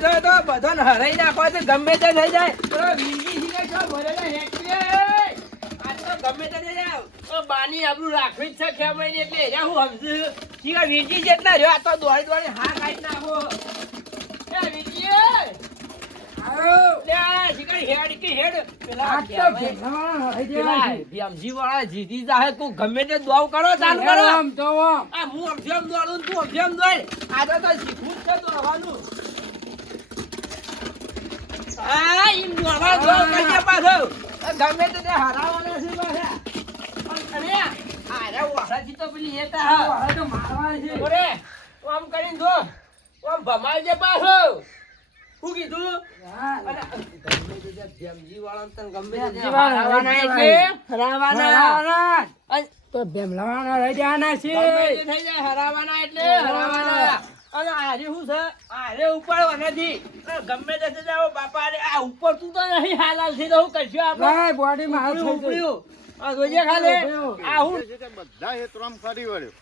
પાછો તો બધાને હરાઈ નાખો તો ગમે તે થઈ જાય. પેલો વીંગી શીખે છો ભરેલા હેકીએ. આ તો ગમે તે થઈ જાય. તો બાની આબરૂ રાખવી જ છે ખેમાઈને એટલે એરા હું સમજુ શીખે વીંગી જેટલા રહ્યો આ તો દોડી હા કાઢી નાખો. એ વીંગી જીતી જાહે તું ગમે તે દોવ કરો ચાલુ કરો. હું અભિયમ દોડું તું અભિયમ દોડ. આ તો તો શીખવું જ છે દોડવાનું. હા દોડ કરજે પાછો? ગમે તે તે હરાવવાના છે પાછા. અને આરે તો પેલી એ તા ઓરે આમ કરીને દો આમ ભમાવજે પાછો. શું કીધું? અને ગમે તે તે ભીમજી વાળાને તને ગમે તે તે તે થઈ જાય હરાવાના એટલે હરાવાના. અને આરે શું છે? આરે ઉપાડવા નથી. ગમે તે થઈ બાપા અરે આ ઉપર તું તો નહીં હાલાલથી તો હું કરશું આપણે? ઉપડ્યું, ઉપડ્યું. આ જોઈએ ખાલી. આ હું? બધા હેતરામ ફરી વળ્યો.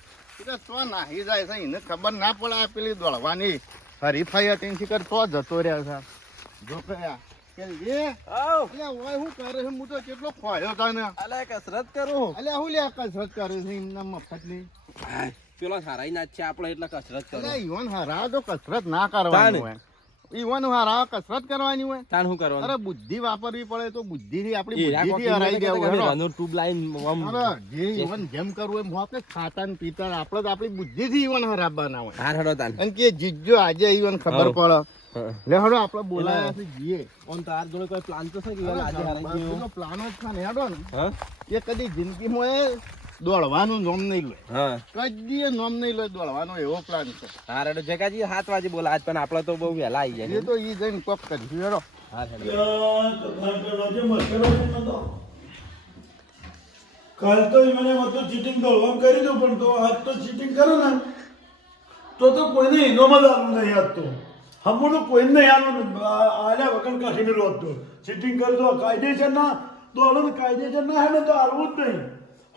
એ તો નાહી જાય છે એને ખબર ના પડે પેલી દોડવાની. હરીફાઈ હતી ને તો જતો રહ્યા છે. જો કયા કે એ આવ. અલ્યા ઓય હું કરે છે? હું તો કેટલો ખોયો તને. અલે કસરત કરું. અલ્યા હું લે કસરત કરે છે એમના મફતની. પેલો હરાઈ ના છે આપણે એટલે કસરત કરું ઈવન હરા તો કસરત ના કરવાની હોય. ઈવન હરા કસરત કરવાની હોય. તાન શું કરવાનું? અરે બુદ્ધિ વાપરવી પડે તો બુદ્ધિથી આપણી બુદ્ધિ થી હરાઈ જવું. રનો ટ્યુબ લાઈન આમ અરે જે ઈવન જેમ કરવું એમ આપણે ખાતા ને પીતા આપણે તો આપણી બુદ્ધિથી ઈવન હરાવવાના હોય. હાર હડો તાન. અને કે જીજ્જો આજે ઈવન ખબર પડે. લે હડો આપણે બોલાયા છે જીએ. ઓન તાર જોડે કોઈ પ્લાન તો છે કે આજે હરાઈ ગયો? પ્લાન જ છે ને હડો ને. હા? એ કદી જિંદગીમાં એ દોડવાનું નોમ નહીં લે. હા. કદી એ નોમ નહીં લે દોડવાનો એવો પ્લાન છે. હાર હડો જગાજી સાત વાગે બોલા આજ પણ આપણે તો બહુ વહેલા આવી એ જાય તો ઈ જઈને કોક કરીશું હેડો. હાર કાલ તો મને બધું ચીટિંગ દોડવાનું કરી દઉં પણ તો આજ તો ચીટિંગ કરે ને તો તો કોઈને ઇનોમાં આવું નહીં આજ તો. હમણાં તો કોઈને નહીં આનું આલ્યા વગર કાઢીને રોજ તો. ચીટિંગ કરી દો કાયદેસર ના દોડો ને કાયદેસર ના હે ને તો હાલવું જ નહીં.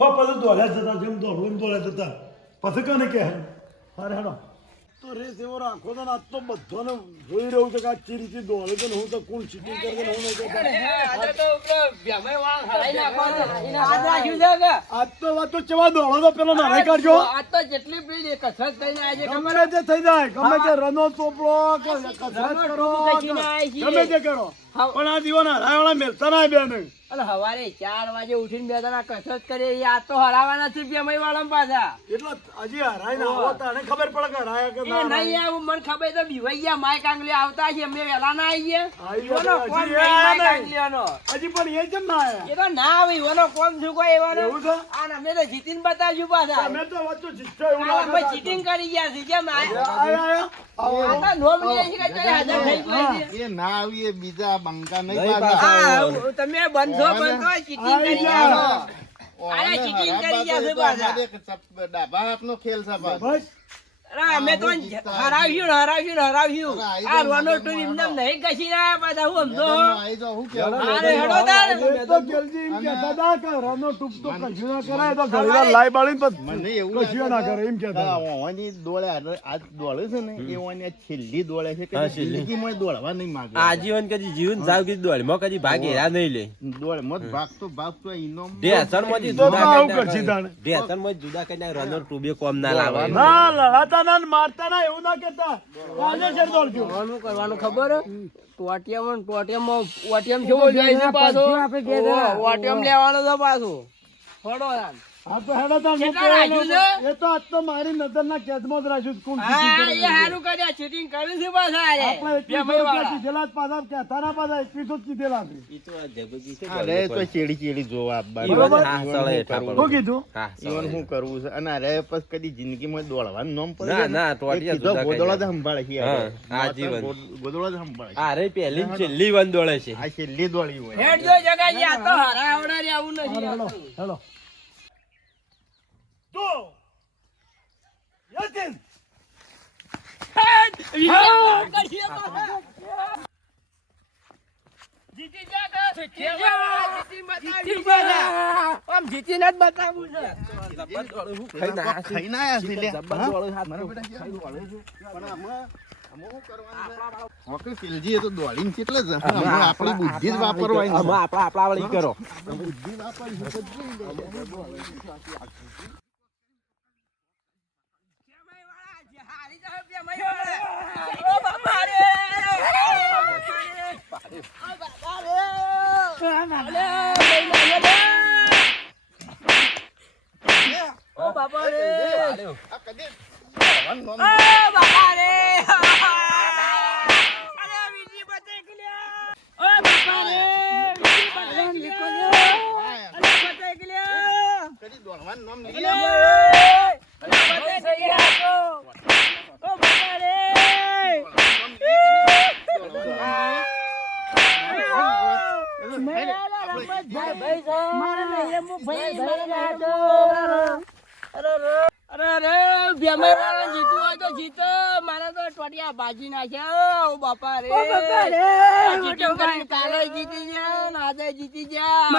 હો પછી દોડ્યા જતા જેમ દોડવું એમ દોડ્યા જતા પછી કોને કે અરે હેડો તો રેસ એવો રાખો તો આજ તો બધાને જોઈ રહ્યું છે કે આ ચી રીતે દોડે છે ને હું તો કુલ ચીટિંગ કરે છે હું નહીં કરતો. આજે તો વાત તો ચેવા દોડો તો પેલો નારે કાઢજો આજ તો જેટલી બી કસરત થઈને આજે ગમે તે થઈ જાય ગમે તે રનો ચોપડો કે કસરત કરો. ગમે તે કરો. પણ આ દીવાના હરાવાળા મેલતા ના બે અને સવારે ચાર વાગે ઉઠીને બે જણા કસરત કરીએ એ આ તો હરાવાના છે વાળા પાછા. એટલે હજી હરાય ના ખબર પડે કે હરાયા કે ના નહીં આવું મને ખબર તો બીવાઈ ગયા માય આંગલી આવતા છે ના આવી ગયા હજી પણ એ કેમ ના આયા? એ તો ના આવે ઈવાનો કોમ શું કોઈ ઈવાનો. એવું અમે તો જીતીને બતાવ્યું પાછા. અમે તો એવું. ચીટિંગ કરી ગયા છે કેમ આયા, એ ના આવી બીજા બંકા નહીં પાછા. તમે બંધો બંધો ચીટિંગ કરી આવી. કરી ડાબા હાથનો ખેલ છે અમે તો હરાવ્યું હરાવ્યું હરાવ્યું. આ રોનો ટુ એમને નહીં ઘસી ના પાછા હું સમજો. મેદાનમાં આવી જાઓ, હું કહેવું? અરે હેડો તાર. તો ગેલજી એમ કહેતા હતા કે રનો ટૂંક તો કશું ના કરાય તો ઘડીવાર લાઈ બાળીને પછી મને એવું કશું ના કરે એમ કહેતા હતા. આ ઓવાની આ આ છે ને એ ઓવાની છેલ્લી દોડે છે કે છેલ્લી. જિંદગીમાં દોડવા નહીં માંગે. આજીવન કદી જીવન જાવ કદી દોડ મો કદી ભાગ હેરા નહીં લે. દોડ મત ભાગતો ભાગતો ઇનામ ઢેસણમાંથી તો જુદા કરી કરશી તાણે. માં જુદા કરીને રનર ટ્યુબે કોમ ના લાવા. ના લડાતા ના મારતા ના એવું ના દોડજો કરવાનું કરવાનું ખબર ટોટિયામાં ટોટિયામાં ઓટિયમ કેવો જાય છે પાછો ઓટિયમ લેવાનો છે પાછો. ફળો યાર. હા તો હેડો તાર હું કેટલા રાખ્યું કહેવાનો. એ તો આજ તો મારી નજરના કેદમાં જ રાખ્યું છે. કોણ cheating હા એ હારું કર્યા ચીટિંગ કર્યું છે પાછા હારે. આપણે એકવીસો બે ભાઈ રૂપિયા કીધેલા જ પાછા કહેતા પાછા એકવીસો જ કીધેલા છે. ઈ તો આ જગુજી છે અરે તો ચેડી ચેડી જોવા આપવા હા સળે હેઠા પડો. શું કીધું? ઈવન શું કરવું છે? અને અરે પછી કદી જિંદગીમાં દોડવાનું નામ પડે ના, ના, જ સંભાળે છે. જ સંભાળે છે. પહેલી છેલ્લી વન દોડે છે. આ છેલ્લી દોડી હોય. હેડ જો જગાજી આ તો હરાવડા આવું નથી હેલો હેલો તો યતિન હેડ! વિજય કરશે પાછા. જીતી જા કે? જીતી બતાવ્યું પાછા. આમ જીતીને જ બતાવવું છે ખાઈ ના ખાઈ ના આયા છે લે. જબ્બર હા? દોડે હાથ મારા તો. બેટા કેમ દોડે છે? પણ આમાં આમાં શું કરવાનું છે? મોકલી સિલજી એ તો દોડીને કેટલે જ હશે. આમાં આપણી બુદ્ધિ જ વાપરવાની. આપણા આપણા વાળી કરો બુદ્ધિ વાપરવી છે તો જોઈ લે. ઓ બાપા રે ઓ બાપા રે અલે, ઓ બાપા રે આ કદી દોડવાનું નામ બાપા રે અરે વીજી બચે ગલ્યા ઓ બાપા રે વીજી બચે ગલ્યા વાય. અરે બચે ગલ્યા કદી દોડવાનું નામ અલે, લઈએ. અરે બચે ગલ્યા ઓ બાપા રે બાજી નાખ્યા. ઓ બાપા રે. ચીટિંગ કરીને કાલે જીતી ગયા આજે જીતી ગયા.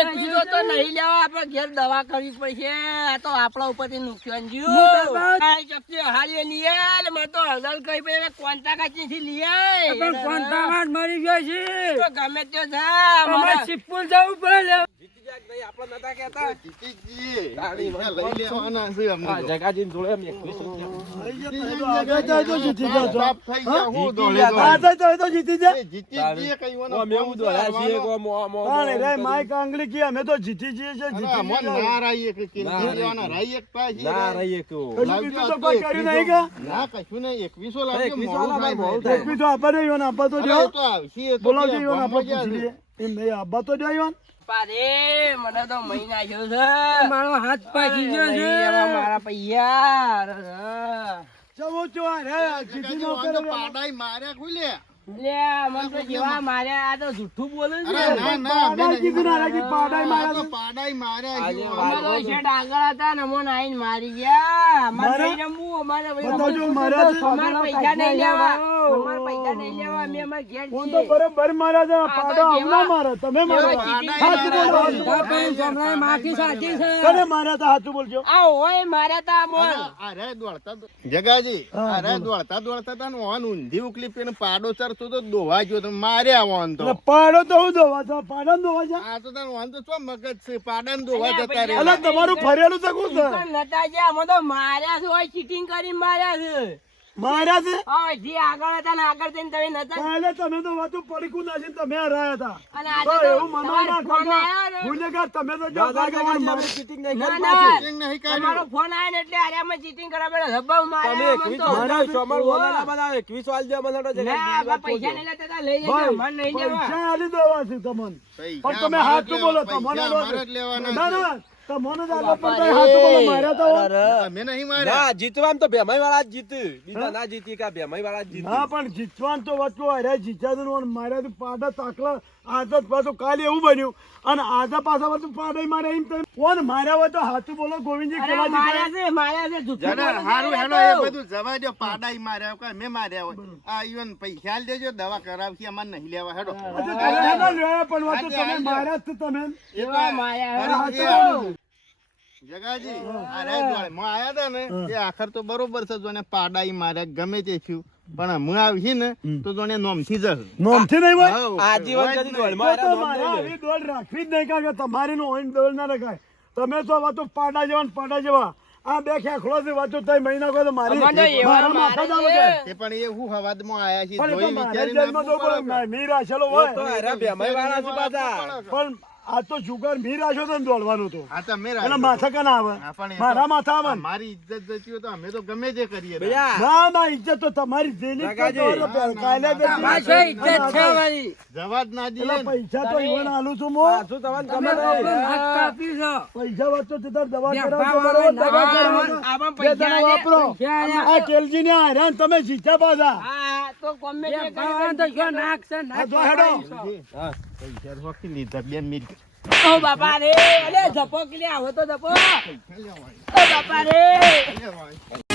એક તો નહીં લેવા આપણે ઘેર દવા કરવી પડશે. આ તો આપણા ઉપરથી નુકસાન આ ચકચી હારીએ આય તો હળદર કહી પડે કોન્ટા કાચીથી લઈ આય મરી ગયો છે તો ગમે તે જા મારા જવું પડે. તો. જીતી જઈએ અમે છીએ તો જીતી જઈએ છે અરે જીતી અમોને જઈએ. ના રાઈએ કે કિંમતી ના રાઈએ. લેવાના. રાઈએ એક પાછી ના રે. રહીએ કેવું. કશું લાવજો બીજું તો આ કોઈ તો કર્યું એકવીસો. નહીં કા? ના એ નહીં આપવા તો દ્યો ઈવોને. પારે મને તો મહિના નાખ્યો છે મારો હાથ પાકી ગયો છે મારા પૈયા. ચો આ રે, છે. જીતી નો કરે પાડાઈ માર્યા ખુલે. બરાબર મારે, તમે મારો. સાચી છે. કોને માર્યા તા હાચું બોલજો. આ હોય માર્યા તા અમોને. અરે, દોડતા જગાજી દોડતા દોડતા તા ઓન ઊંધી ઉકલી પીને પાડો ચરતો તો દોવા ગયો તો માર્યા વાન તો. પાડો તો હું દોવા છો પાડા દોવા જા આ તો તાર વાંધો તો શું મગજ છે? પાડા દોવા અલ્યા, જતા રે અલા તમારું ફરેલું તો શું છે? પણ જે ગયા, અમે તો માર્યા છે ઓય ચીટિંગ કરી માર્યા છે. માર્યા છે હવે જે આગળ હતા ને આગળ જઈને તમે નતા. કાલે તમે તો વાતું પડીકું નાખીને તમે હરાયા હતા. અને આજે તો એવું મનો તમારો ના ફોન કરતા. આવ્યો ને. ગુનેગાર તમે તો જો દાદા ભાગવાન જગાજી, અમે નહીં કરી ના. ચીટિંગ નહીં તમારો ફોન આવ્યો ને એટલે અરે અમે ચીટિંગ કરવા ધબ્બા તમે એકવીસ તો. ના બનાવો, એકવીસ દો, મને તો પૈસા નહીં લેતા તા, લઈ લેજો ભાઈ, નહીં લેવા. પૈસા આલી દેવા છે તમને. પણ તમે બોલો લેવાના તો નહીં માર્યા. ના જીતવામાં ભેમાઈ વાળા જ જીત. બીજા ના જીતી કા ભેમાઈ વાળા જ જીત. ના પણ જીતવાન તો વચ્ચે હાર્યા જીત્યા માર્યા તો પાડા તાકલા આદત પાછું કાલે એવું બન્યું. અને આજે પાછા પાછું પાડા મારે એમ તમે. કોણ માર્યા હોય તો હાચું બોલો ગોવિંદજી કેવા માર્યા છે માર્યા છે જુઠ્ઠું જરા બોલે છે હારું એ એ બધું જવા દો પાડાઈ માર્યા હોય મેં માર્યા હોય. આ ઈવન પૈસા આલી દેજો દવા કરાવશે અમારે નહીં લેવા હેડો. તમે લેવા પણ વાતો તમે માર્યા તમે. એવા માર્યા અરે. જગાજી. અરે રે જોડે આયા તા ને એ આખર તો બરોબર છે. જોને પાડાઈ મારે ગમે તે થયું. પણ હું આવી ને તો જોને નોમથી જ નોમથી નહીં હોય? આજીવન કદી મારે આવી દોડ રાખવી જ નહીં કાકા તમારી નો ઓઈન દોડ ના રખાય. તમે તો વાતો પાડા જેવા પાડા જેવા. આ બે ખેખડો છે વાતો તઈ મહિના કોઈ મારી મારા માથા જ છે. પણ એ હું હવાદમાં આયા છે જોઈ મારા વિચારીને જેલમાં તો હોય. હારા ભેમાઈ વાળા છે પાછા. પણ આ તો જુગાર મીર છો તો દોડવાનું તો. હા તમે એટલે. માથા કના આવે? મારા માથા આવે મારી ઇજ્જત જતી હોય તો અમે તો ગમે તે કરીએ ના ના ઇજ્જત તો તમારી જેની કાલે ઇજ્જત છે મારી જવાબ ના દઈએ પૈસા તો ઈવન આલુ છું મો પાછું તમને છો. પૈસા વાતો તે તાર દવા કરાવો દવા કરાવો આમાં પૈસા વાપરો. આ કેલજી ને હેરાન તમે જીત્યા પાછા. હા તો ગમે તે બે તો નાક છે નાખ હેડો. હા. પૈસા રોકી લીધા બે મિનિટ ઓ બાપા રે, અલે ઝપો કે લે આવો તો ઝપો ઓ બાપા રે.